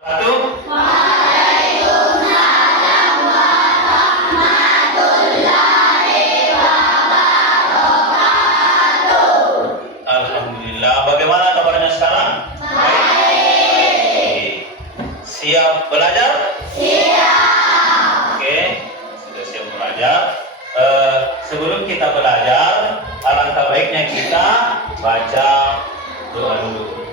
Satu. Alhamdulillah. Bagaimana kabarnya sekarang? Baik. Siap belajar? Siap. Oke, sudah siap belajar. Sebelum kita belajar, alangkah baiknya kita baca doa dulu.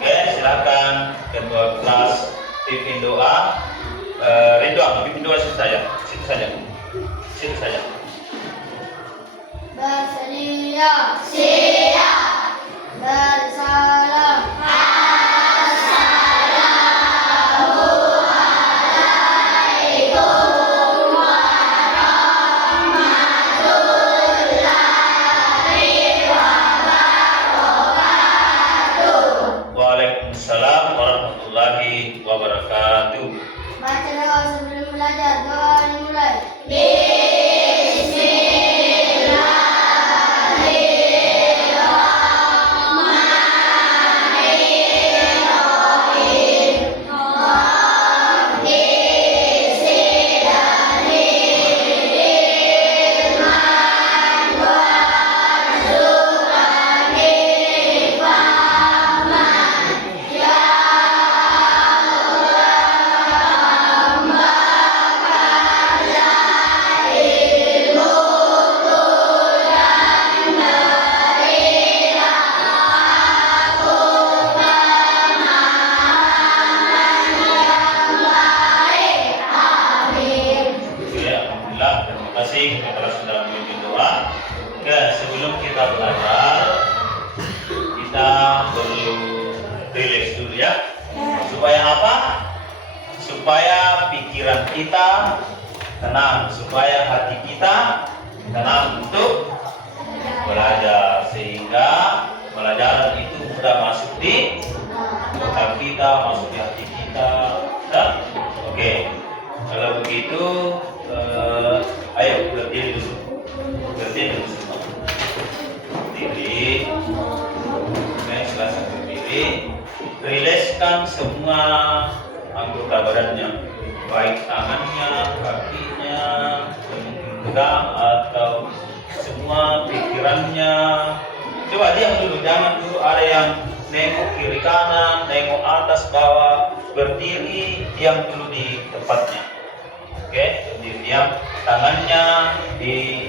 Oke, silakan ketua kelas pimpin doa. Ridwan, pimpin doa situ saja. Situ saja. Bersedia, siap. Bersalam, Waalaikumsalam warahmatullahi wabarakatuh. baca doa sebelum belajar. Doa dimulai. Kita sudah memimpin doa. Oke, sebelum kita belajar, kita perlu relax dulu ya. Supaya apa? Supaya pikiran kita tenang, supaya hati kita tenang untuk belajar, sehingga pelajaran itu mudah masuk di otak kita, masuk di hati kita. Ya? Oke, kalau begitu. Ayo berdiri dulu semua. Berdiri. Silakan berdiri. Rilekskan semua anggota badannya, baik tangannya, kakinya, genggam atau semua pikirannya. Coba diam dulu, jangan dulu ada yang nengok kiri kanan, nengok atas bawah. Berdiri, diam dulu di tempatnya. Oke, berdiri diam. Tangannya di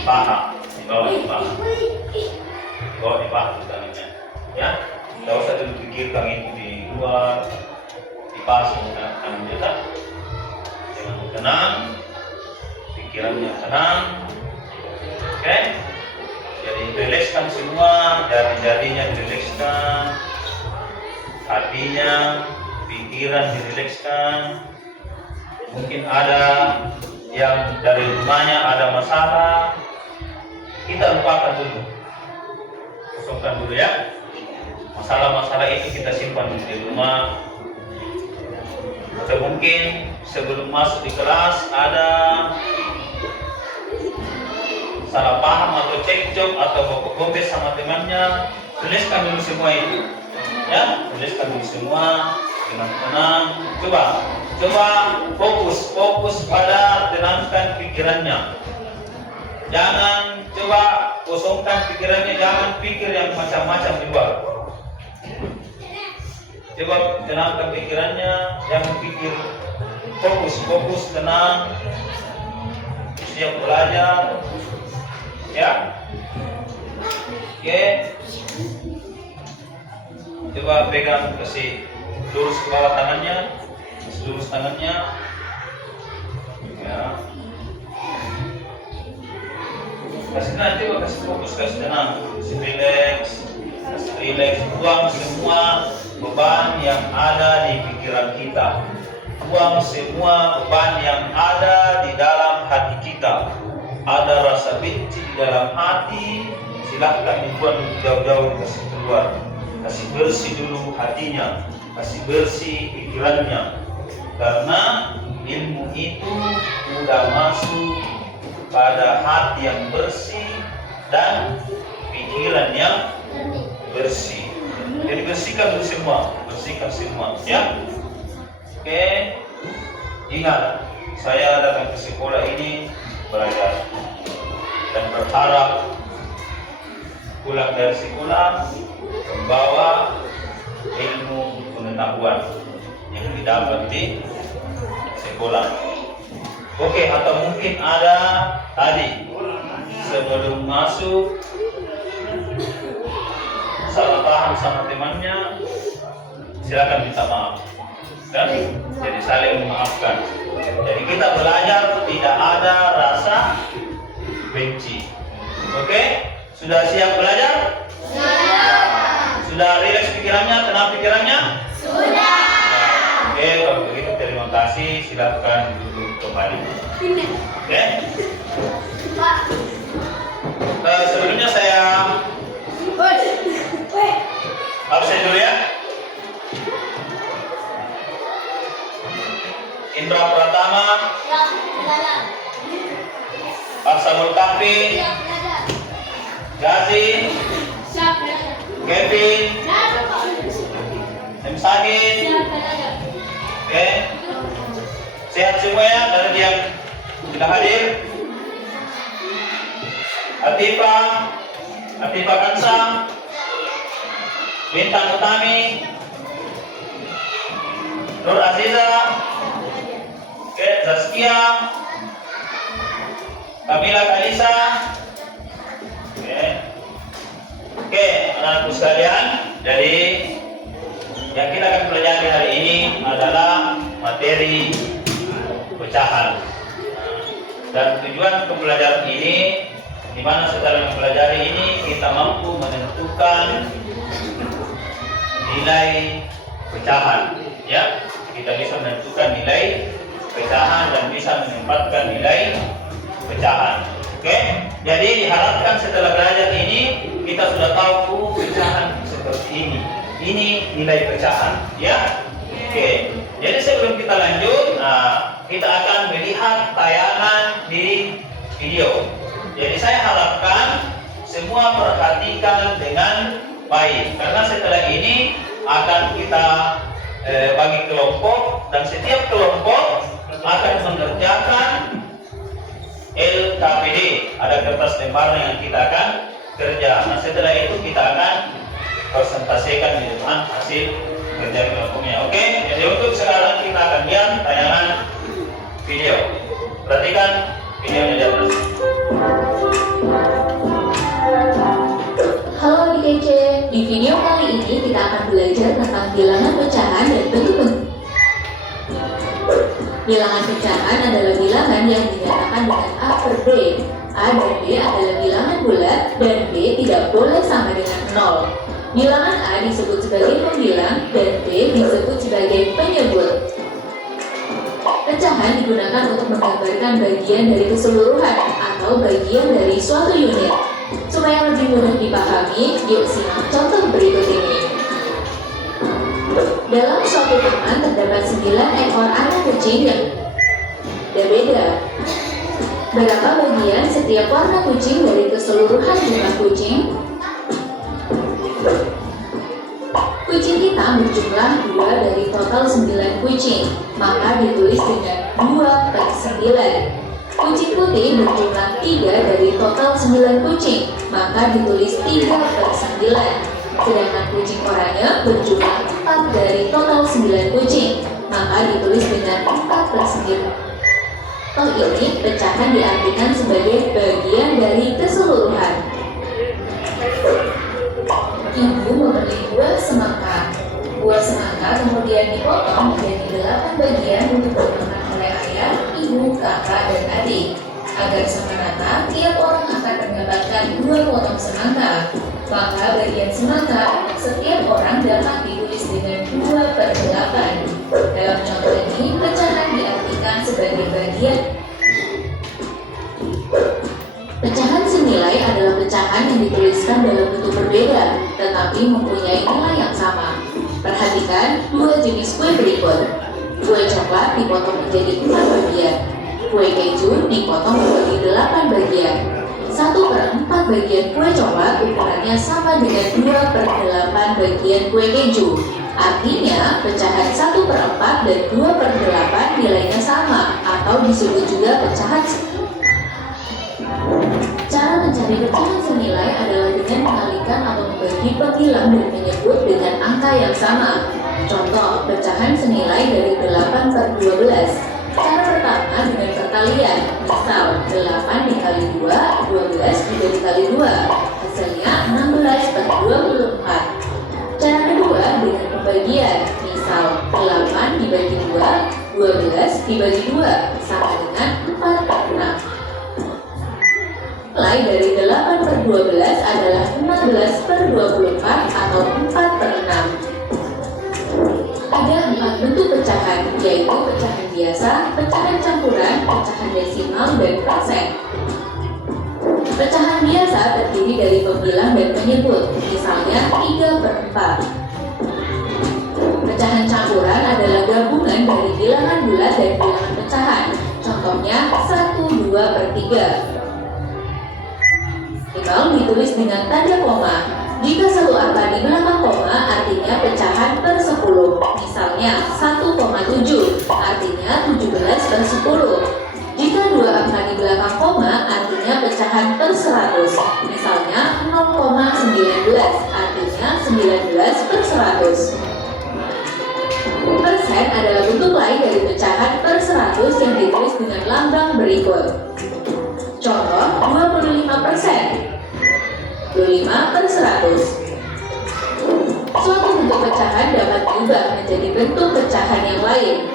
paha, di bawah di paha tangannya. Ya, tidak usah dulu pikirkan itu di luar, di paha tangannya tak. Jangan tenang, pikirannya tenang. Oke, jadi rilekskan semua, jari-jarinya dirilekskan, hatinya, pikiran dirilekskan. Mungkin ada yang dari rumahnya ada masalah, kita lupakan dulu, kosongkan dulu ya. Masalah-masalah itu kita simpan di rumah. Atau mungkin sebelum masuk di kelas ada salah paham atau cekcok atau gombes sama temannya, tuliskan dulu semua itu ya, tuliskan dulu semua dengan tenang. Coba fokus pada tenangkan pikirannya. Jangan coba kosongkan pikirannya, jangan pikir yang macam-macam di luar. Coba tenangkan pikirannya, jangan pikir, fokus tenang. Siap belajar. Ya. Oke. Coba pegang, kasih lurus ke bawah tangannya. Lurus tangannya, ya. Kasih tenang, coba kasih fokus, kasih tenang, kasih relax, buang semua beban yang ada di pikiran kita, buang semua beban yang ada di dalam hati kita. Ada rasa benci di dalam hati, silahkan dibuang jauh-jauh, kasih keluar, kasih bersih dulu hatinya, kasih bersih pikirannya. Karena ilmu itu sudah masuk pada hati yang bersih dan pikiran yang bersih. Jadi bersihkan semua, ya. Oke, ingat, saya datang ke sekolah ini belajar dan berharap pulang dari sekolah membawa ilmu pengetahuan yang didapat di sekolah. Oke, atau mungkin ada tadi sebelum masuk salah paham sama temannya, silakan minta maaf. Dan jadi saling memaafkan. Jadi kita belajar tidak ada rasa benci. Oke? Sudah siap belajar? Sudah rileks pikirannya, tenang pikirannya? Sudah. Oke, kalau begitu terima kasih. Silakan duduk kembali. Oke? Pak. Sebelumnya saya absen dulu ya. Indra Pratama, Siap belajar. Aksamul Kahfi, Siap belajar. Gazi, Siap belajar. Kevin, M. Sagin. Siap belajar. Oke, sehat semua ya dari yang sudah hadir. Atifa Kansa, Bintang Utami, Nur Aziza, oke, Zaskia, Kamila Kalisa, oke, anak-anakku sekalian. Jadi yang kita akan pelajari hari ini adalah materi pecahan. Dan tujuan pembelajaran ini, di mana setelah mempelajari ini kita mampu menentukan nilai pecahan, ya. Kita bisa menentukan nilai pecahan dan bisa menempatkan nilai pecahan. Oke, jadi diharapkan setelah belajar ini kita sudah tahu pecahan seperti ini. Ini nilai pecahan, ya. Oke, jadi sebelum kita lanjut, kita akan melihat tayangan di video. Jadi saya harapkan semua perhatikan dengan baik, karena setelah ini akan kita bagi kelompok dan setiap kelompok akan mengerjakan LKPD. Ada kertas lembaran yang kita akan kerja. Nah, setelah itu kita akan presentasikan di depan hasil kerja kelompoknya. Oke, jadi untuk sekarang kita akan lihat tayangan video. Perhatikan videonya di atas. Halo adik kece, di video kali ini kita akan belajar tentang bilangan pecahan dan bentuk-bentuk. Bilangan pecahan adalah bilangan yang dinyatakan dengan A per B. A dan B adalah bilangan bulat dan B tidak boleh sama dengan 0. Bilangan A disebut sebagai pembilang dan B disebut sebagai penyebut. Pecahan digunakan untuk menggambarkan bagian dari keseluruhan atau bagian dari suatu unit. Supaya lebih mudah dipahami, yuk simak contoh berikut ini. Dalam suatu taman terdapat 9 ekor anak kucing yang berbeda. Berapa bagian setiap warna kucing dari keseluruhan jumlah kucing? Kucing hitam berjumlah 2 dari total 9 kucing, maka ditulis dengan 2 per 9. Kucing putih berjumlah 3 dari total 9 kucing, maka ditulis 3 per 9. Sedangkan kucing oranye berjumlah 4 dari total 9 kucing, maka ditulis dengan 4 per 9. Toh ini pecahan diartikan sebagai bagian dari keseluruhan. Ibu membeli buah semangka. Buah semangka kemudian dipotong menjadi 8 bagian untuk dimakan oleh ayah, ibu, kakak, dan adik. Agar sama rata, tiap orang akan mendapatkan 2 potong semangka. Maka bagian semangka setiap orang dapat ditulis dengan 2 per 8. Dalam contoh ini, pecahan diartikan sebagai bagian. Pecahan senilai adalah pecahan yang dituliskan dalam bentuk berbeda, tetapi mempunyai nilai yang sama. Perhatikan 2 jenis kue berikut. Kue coklat dipotong menjadi 4 bagian. Kue keju dipotong menjadi 8 bagian. 1 per 4 bagian kue coklat ukurannya sama dengan 2 per 8 bagian kue keju. Artinya, pecahan 1 per 4 dan 2/8 nilainya sama atau disebut juga pecahan. Cara mencari pecahan senilai adalah dengan mengalihkan atau membagi penghilang dan menyebut dengan angka yang sama. Contoh, pecahan senilai dari 8/12. Cara pertama dengan perkalian, misal 8 dikali 2, 12 juga dikali 2, hasilnya 16/24. Cara kedua dengan pembagian, misal 8 dibagi 2, 12 dibagi 2, sama dengan 4/6. Nilai dari 8/12 adalah 16/24 atau 4/6. Ada 4 bentuk pecahan, yaitu pecahan biasa, pecahan campuran, pecahan desimal, dan persen. Pecahan biasa terdiri dari pembilang dan penyebut, misalnya 3/4. Pecahan campuran adalah gabungan dari bilangan bulat dan bilangan pecahan, contohnya 1, 2/3. Ditulis dengan tanda koma. Jika satu angka di belakang koma artinya pecahan per 10. Misalnya 1,7 artinya 17/10. Jika dua angka di belakang koma artinya pecahan per 100. Misalnya 0,19 artinya 19/100. Persen adalah bentuk lain dari pecahan per 100 yang ditulis dengan lambang berikut. Contoh 25%. 25/100. Suatu bentuk pecahan dapat diubah menjadi bentuk pecahan yang lain.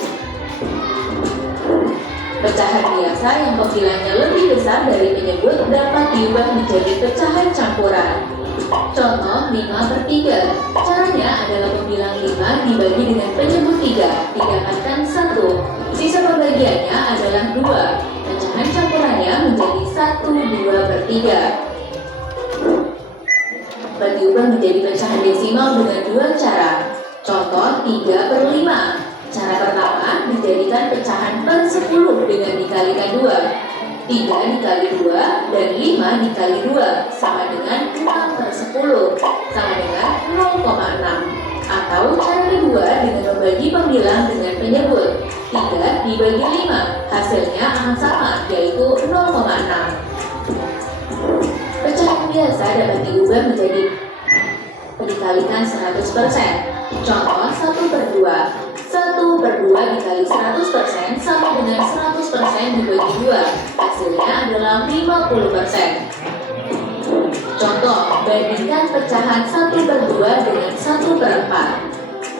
Pecahan biasa yang pembilangnya lebih besar dari penyebut dapat diubah menjadi pecahan campuran. Contoh 5/3. Caranya adalah pembilang 5 dibagi dengan penyebut 3 didapatkan 1. Sisa pembagiannya adalah 2. Pecahan campurannya menjadi 1, 2/3. Diubah menjadi pecahan desimal dengan 2 cara. Contoh 3/5. Cara pertama dijadikan pecahan per 10 dengan dikalikan 2. 3 dikali 2 dan 5 dikali 2 sama dengan 6/10 sama dengan 0,6. Atau cara kedua dengan membagi pembilang dengan penyebut 3 dibagi 5, hasilnya akan sama, yaitu 0,6. Pecahan biasa dapat diubah menjadi dikalikan 100%. Contoh 1/2. 1/2 dikali 100% sama dengan 100% dibagi 2. Hasilnya adalah 50%. Contoh, bandingkan pecahan 1/2 dengan 1/4.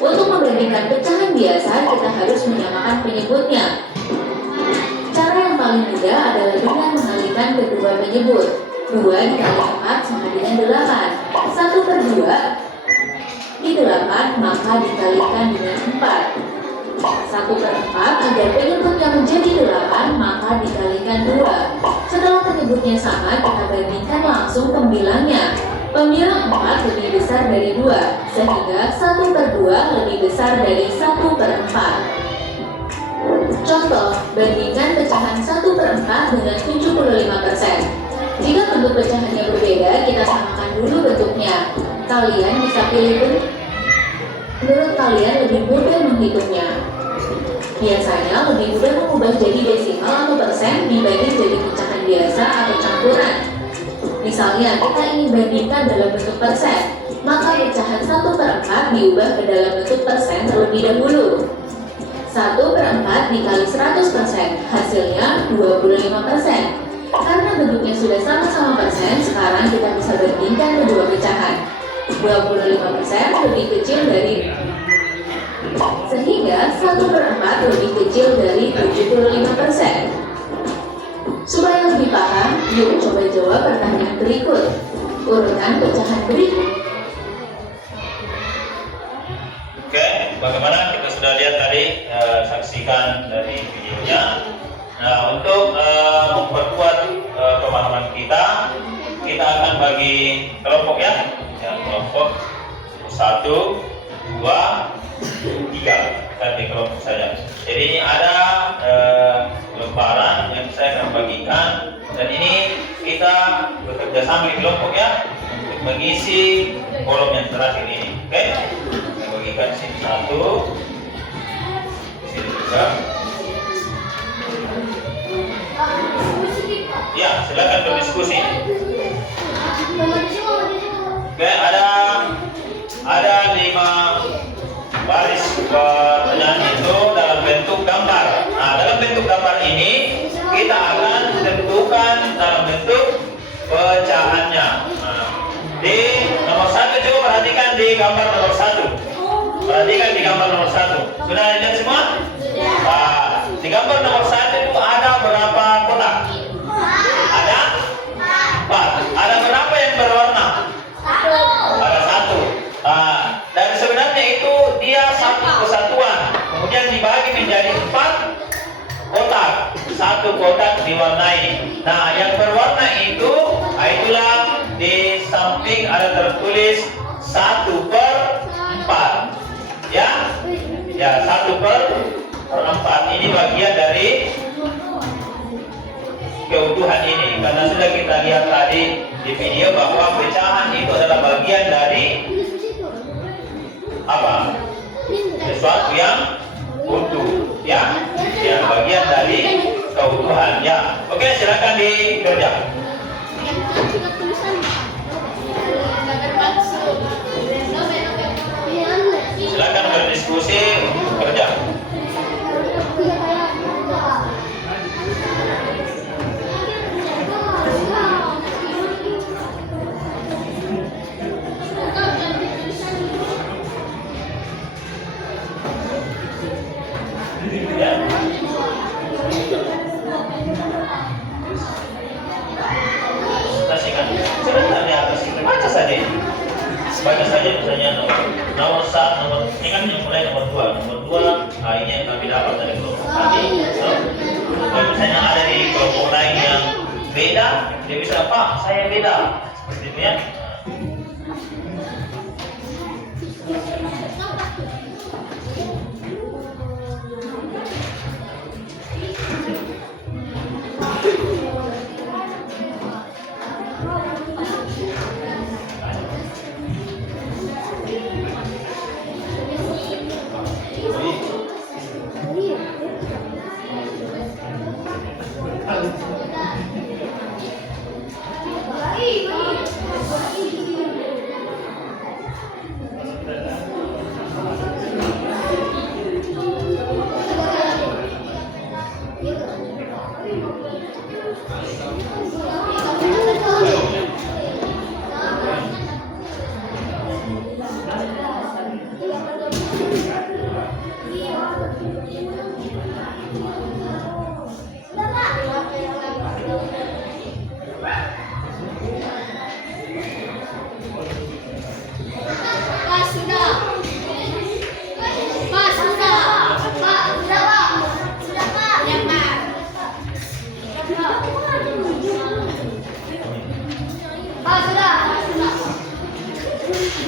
Untuk membandingkan pecahan biasa, kita harus menyamakan penyebutnya. Cara yang paling mudah adalah dengan mengalihkan kedua penyebut. 2 dikali 4 sama dengan 8. 1/2 di 8 maka dikalikan dengan 4. 1/4 agar penyebutnya menjadi 8 maka dikalikan 2. Setelah penyebutnya sama, kita bandingkan langsung pembilangnya. Pembilang 4 lebih besar dari 2, sehingga 1/2 lebih besar dari 1/4. Contoh, bandingkan pecahan 1/4 dengan 75%. Jika bentuk pecahannya berbeda, kita samakan dulu bentuknya. Kalian bisa pilih menurut kalian lebih mudah menghitungnya. Biasanya lebih mudah mengubah jadi desimal atau persen dibanding jadi pecahan biasa atau campuran. Misalnya, kita ingin bandingkan dalam bentuk persen, maka pecahan 1/4 diubah ke dalam bentuk persen terlebih dahulu. 1/4 dikali 100%, hasilnya 25%. Karena bentuknya sudah sama-sama persen, sekarang kita bisa bandingkan kedua pecahan. 25% lebih kecil dari, sehingga 1/4 lebih kecil dari 75%. Supaya lebih paham, yuk coba jawab pertanyaan berikut. Urutan pecahan berikut. Oke, bagaimana kita sudah lihat tadi, saksikan dari videonya. Nah, untuk memperkuat pemahaman kita akan bagi kelompok ya, kelompok 1, 2, 3 tadi kelompok saja. Jadi ini ada lembaran yang saya akan bagikan, dan ini kita bekerja sama di kelompok ya untuk mengisi kolom yang terakhir ini. Oke, saya bagikan sini 1, Ya. Ya, silakan berdiskusi. Oke, ada 5 baris pertanyaan itu dalam bentuk gambar. Nah, dalam bentuk gambar ini kita akan tentukan dalam bentuk pecahannya. Nah, di nomor 1 coba perhatikan di gambar nomor 1. Perhatikan di gambar nomor 1. Sudah lihat semua? Nah, di gambar nomor 1 itu ada berapa kotak? Ada 4. Ada berapa yang berwarna? Ada 1. Dan sebenarnya itu dia satu kesatuan. Kemudian dibagi menjadi 4 kotak. 1 kotak diwarnai. Nah, yang berwarna itu, itulah di samping ada tertulis 1/4. Ya, 1/4. Ini bagian dari keutuhan ini, karena sudah kita lihat tadi di video bahwa pecahan itu adalah bagian dari apa? Sesuatu yang utuh, ya, bagian dari keutuhan, ya. Oke, silakan dikerja. Silakan berdiskusi, kerja. Baca saja misalnya nomor 1, ini kan yang mulai nomor 2, ini yang kami dapat dari kelompok tadi. Kalau misalnya ada di kelompok lain yang beda, dia bisa, Pak, saya beda, seperti itu ya.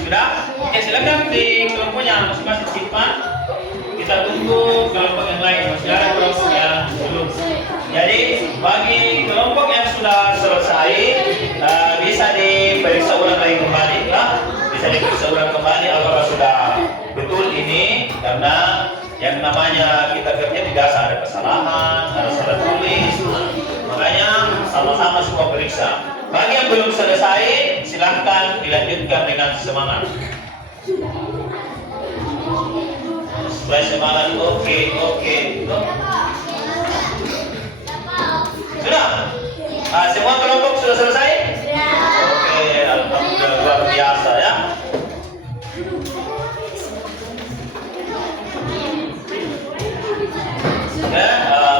Sudah? Oke, silakan di kelompoknya masing-masing simpan. Kita tunggu kelompok yang lain. Masih ada kelompok yang belum. Jadi bagi kelompok yang sudah selesai, bisa diperiksa ulang lagi kembali, lah. Bisa diperiksa ulang kembali apakah sudah betul ini, karena yang namanya kita kerja tidak ada kesalahan, ada salah tulis. Makanya sama-sama semua periksa. Bagi yang belum selesai, silahkan dilanjutkan dengan semangat. Supaya semangat, oke. Sudah? Semua kelompok sudah selesai? Oke, alhamdulillah, luar biasa ya.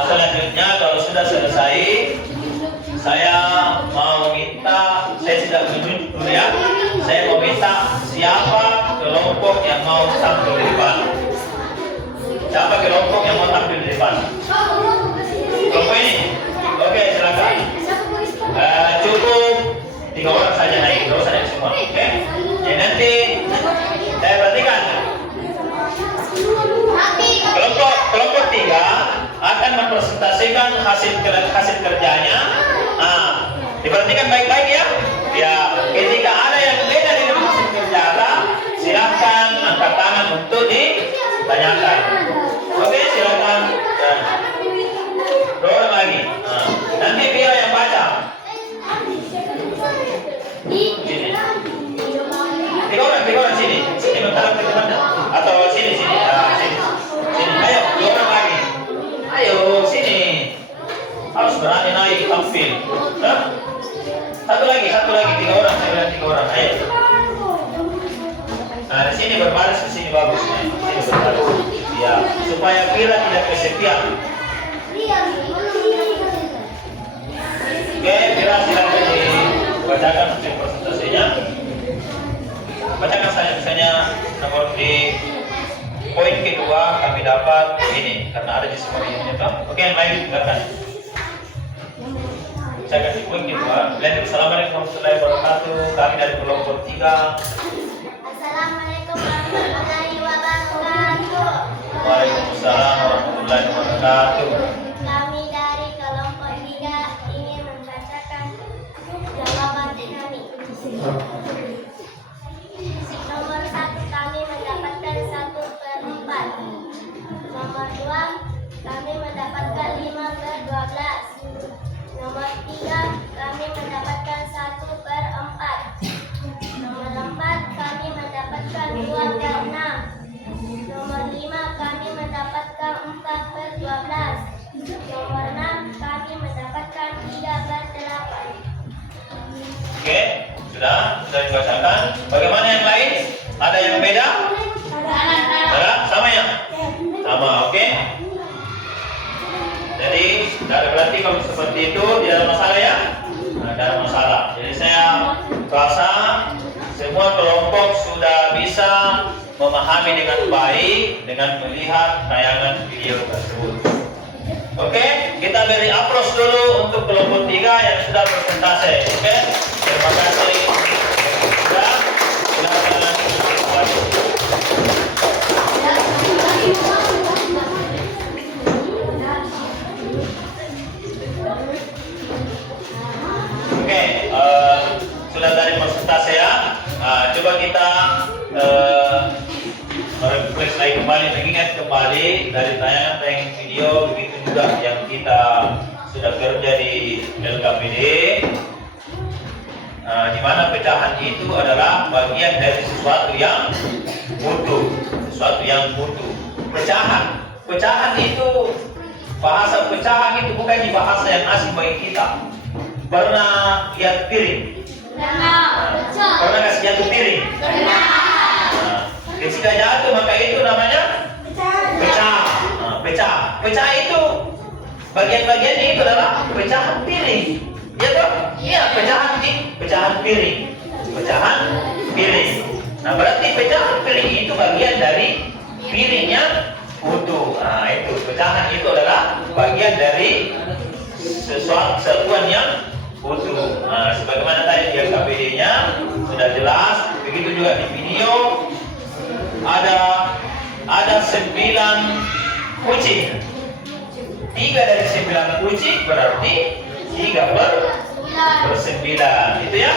Selanjutnya kalau sudah selesai, saya mau minta, saya tidak menunjuk dulu ya. Saya mau minta siapa kelompok yang mau tampil di depan. Siapa kelompok yang mau tampil di depan? Kelompok ini? Oke, silakan. Cukup 3 orang saja naik, tidak usah naik semua. Oke? Jadi nanti saya perhatikan. Kelompok 3 akan mempresentasikan hasil kerjanya. Diperhatikan baik-baik ya. Ya, ketika ada yang beda dengan hasil kerja, silahkan angkat tangan untuk ditanyakan. Oke, silakan. satu lagi, 3 orang. Saya bilang 3 orang. Ayo. Nah, di sini berbaris, di sini bagus. Di sini berbaris. Ya, supaya Vira tidak kesepian. Oke, Vira silakan dibacakan untuk presentasinya. Bacakan saya misalnya nomor di poin kedua kami dapat ini karena ada di semua ini. Oke, yang lain silakan. Saya kasih poin kedua. Assalamualaikum warahmatullahi wabarakatuh. Kami dari kelompok 3. Assalamualaikum warahmatullahi wabarakatuh. Waalaikumsalam warahmatullahi wabarakatuh. Kami dari kelompok 3 ingin membacakan jawaban kami. Nomor 1 kami mendapatkan 1/4. Nomor 2 kami mendapatkan 5/12. Nomor 3 kami mendapatkan 1/4. Nomor 4 kami mendapatkan 2/6. Nomor 5 kami mendapatkan 4/12. Nomor 6 kami mendapatkan 3/8. Oke, sudah dibacakan. Bagaimana yang lain? Ada yang beda? Ada? Sama ya? Sama, oke. Jadi, berarti kalau seperti itu tidak ada masalah ya? Tidak ada masalah. Jadi saya rasa semua kelompok sudah bisa memahami dengan baik dengan melihat tayangan video tersebut. Oke, kita beri aplaus dulu untuk kelompok 3 yang sudah presentasi. Oke, terima kasih. Sudah, silakan. Oke, sudah dari presentasi ya. Coba kita merefresh lagi kembali, mengingat kembali dari tayangan video, begitu juga yang kita sudah kerja di LKPD, di mana pecahan itu adalah bagian dari sesuatu yang utuh, Pecahan itu, bahasa pecahan itu bukan di bahasa yang asing bagi kita. Pernah lihat piring? Pernah kasih jatuh piring? Ketika jatuh maka itu namanya pecah. Pecah itu bagian-bagiannya itu adalah pecahan piring. Ya toh? Iya, pecahan piring. Nah, berarti pecahan piring itu bagian dari piringnya utuh. Nah, itu pecahan itu adalah bagian dari satuan yang utuh. Nah, sebagaimana tadi di LKPD-nya sudah jelas, begitu juga di video. Ada 9 kucing. 3 dari 9 kucing berarti 3/9. Itu ya.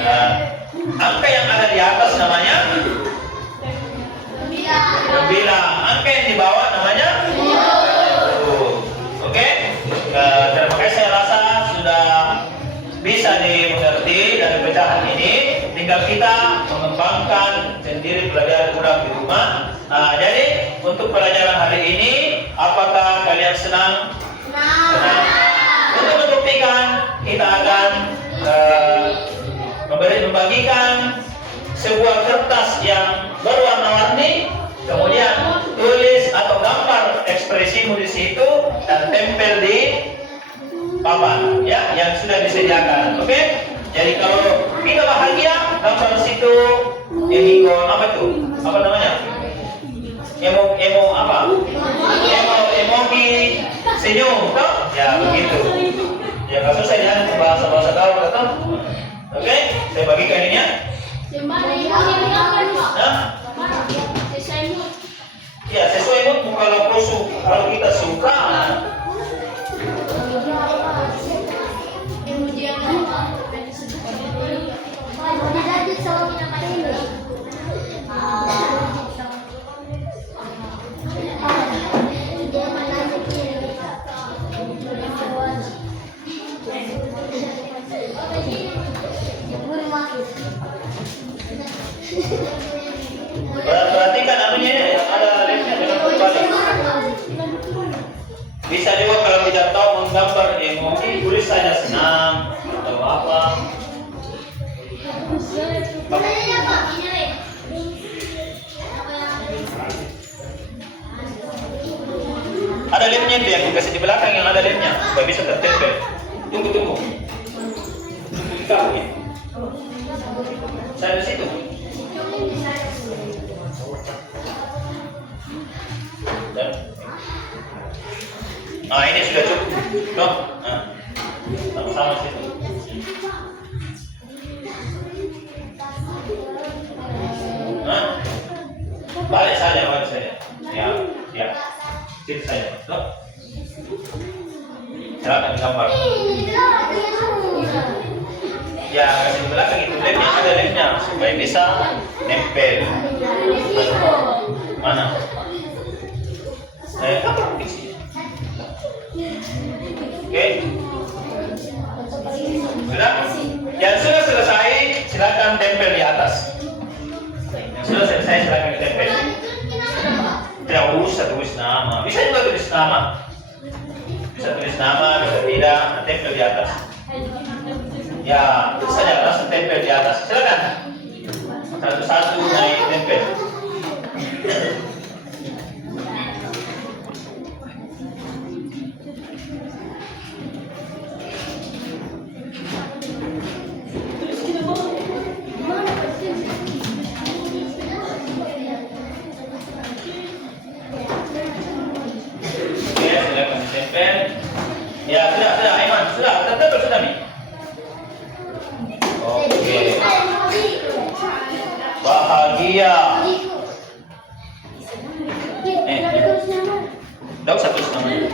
Nah, angka yang ada di atas namanya 9. Angka yang di bawah namanya 10. Oke. Terima kasih, saya rasa sudah bisa dimengerti dari pecahan ini. Tinggal kita mengembangkan sendiri, belajar kurang di rumah. Nah, jadi untuk pelajaran hari ini, apakah kalian senang? Senang. Untuk membuktikan, kita akan membagikan sebuah kertas yang berwarna-warni, kemudian tulis atau gambar ekspresimu di situ dan tempel di papan ya yang sudah disediakan. Oke? Jadi kalau kita bahagia, gambar situ emoticon apa itu? Apa namanya? Emoji senyum, toh? Ya begitu. Ya nggak susah ya bahasa gaul, toh? Oke? Saya bagikan ini ya. Ya sesuai mood. Kalau kita suka. Perhatikan anunya yang ada lemnya dengan berbalik. Bisa juga kalau tidak tahu menggambar emoji, tulis saja senang atau apa. Ada lemnya itu yang dikasih di belakang yang ada lemnya supaya bisa tertempel. Tunggu. Kamu ya? Saya di situ. Dan, ini sudah cukup. Loh, sama-sama situ. Balik saja. Ya. Situ saja. Loh. Silakan gambar. Ya, kasih belakang itu lemnya, ada lemnya supaya bisa nempel. Mana? Apa di sini? Oke. Sudah? Yang sudah selesai, silakan tempel di atas. Yang sudah selesai, silakan tempel. Tidak usah tulis nama. Bisa juga tulis nama. Bisa tulis nama, bisa tidak. Tempel di atas. Ya, itu saja langsung tempel di atas. Silakan. Satu-satu naik tempel. Oke, silakan tempel. Ya, sudah, Aiman. Sudah, tempel sudah nih. Oke. Bahagia. Tidak usah tulis namanya.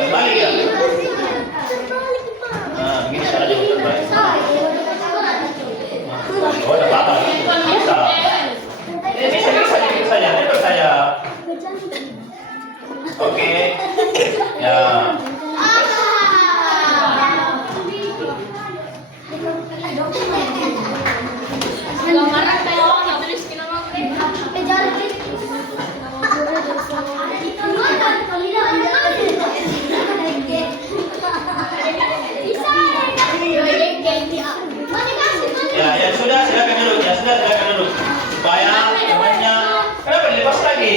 Terbalik ya? Begini caranya terbalik. Oh, ada apa? Bisa. Bisa saja. Oke. Ya. Ya sudah, silakan duduk. Supaya temannya, kenapa dilepas lagi?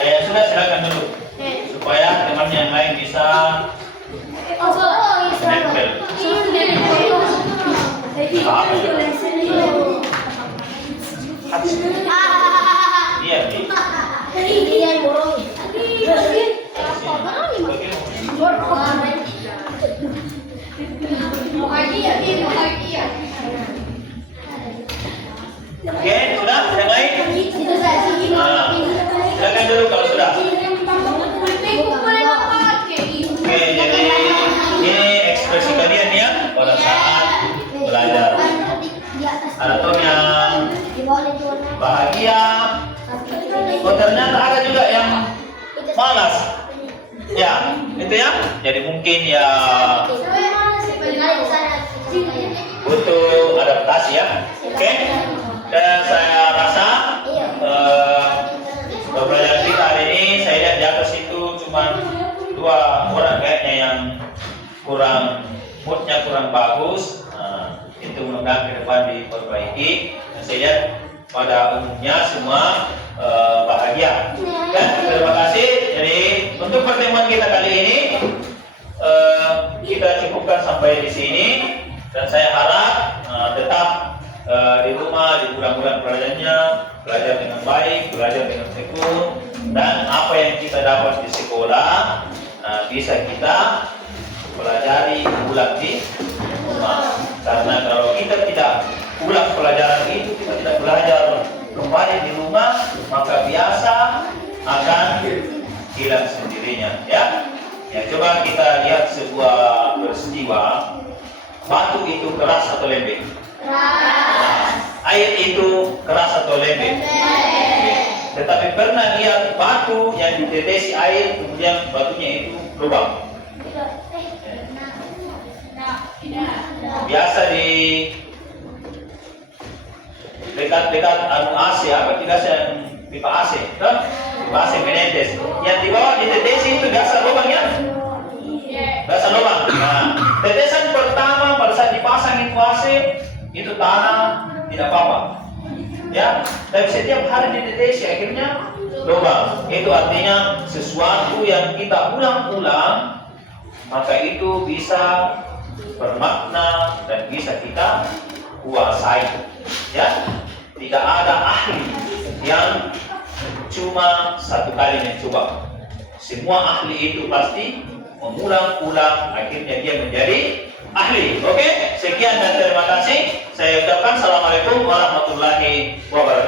Ya sudah, silakan duduk. Supaya temannya yang lain bisa nempel. Iya, Oke, sudah? Yang lain? Silakan dulu kalau sudah. Oke, jadi ini ekspresi kalian ya pada saat belajar. Ada tom yang bahagia. Oh, ternyata ada juga yang malas. Ya, itu ya. Jadi mungkin ya butuh adaptasi ya. Oke. Dan saya rasa pembelajaran kita hari ini saya lihat di atas itu cuma 2 orang kayaknya yang moodnya kurang bagus. Itu mudah-mudahan ke depan diperbaiki. Dan saya lihat pada umumnya semua bahagia. Dan terima kasih. Jadi untuk pertemuan kita kali ini kita cukupkan sampai di sini. Dan saya harap tetap di rumah, di bulan-bulan pelajarannya, belajar dengan baik, belajar dengan tekun, dan apa yang kita dapat di sekolah bisa kita pelajari ulang di rumah. Karena kalau kita tidak ulang pelajaran itu, kita tidak belajar kembali di rumah, maka biasa akan hilang sendirinya. Ya, coba kita lihat sebuah peristiwa. Batu itu keras atau lembek? Keras. Air itu keras atau lembek? Lembek. Tetapi pernah lihat batu yang ditetesi air kemudian batunya itu lubang? Biasa di dekat-dekat anu AC, apa tidak yang pipa AC, kan? Pipa AC menetes. Yang di bawah ditetes itu dasar lubang ya? Dasar lubang. Nah, tetesan pertama pada saat dipasang itu AC, itu tanah tidak apa-apa. Ya, tapi setiap hari ditetes akhirnya lubang. Itu artinya sesuatu yang kita ulang-ulang, maka itu bisa bermakna dan bisa kita kuasai. Ya, tidak ada ahli yang cuma satu kali mencoba. Semua ahli itu pasti mengulang-ulang, akhirnya dia menjadi ahli. Oke, sekian dan terima kasih. Saya ucapkan assalamualaikum warahmatullahi wabarakatuh.